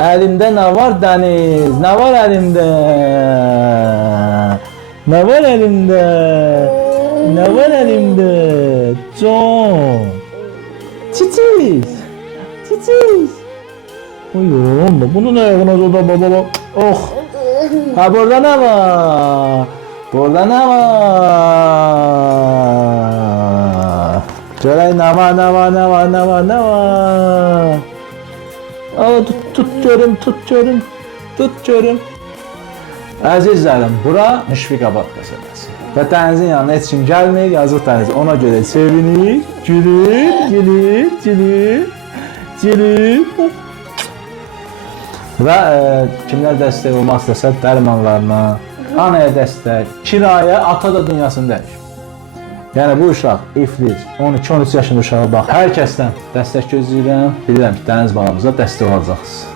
Elimde ne var Deniz? Ne var elimde? Ne var elimde? Ne var elimde? John. Titiz. Titiz. Uyum. Bunun ayağına da baba. Oh. Ha burada ne var? Burada ne var? Görey ne var, ne var, ne var, ne var, ne var? Aa, tut görüm, tut görüm, tut görüm. Əzizlərim, bura Müşfiq Abad qəsəbəsi. Və dənizin yanına heç kim gəlmir, yazıq dəniz. Ona görə sevinir, gülür, gülür, gülür, gülür. Və kimlər dəstək olmaq istəsə dərmanlarına, anaya dəstək, kirayə, ata da dünyasındayıq. Yəni bu uşaq, iflic, 12-13 yaşında uşağa bax, hər kəsdən dəstək gözləyirəm. Bilirəm ki, dəniz balamıza dəstək olacaqsınız.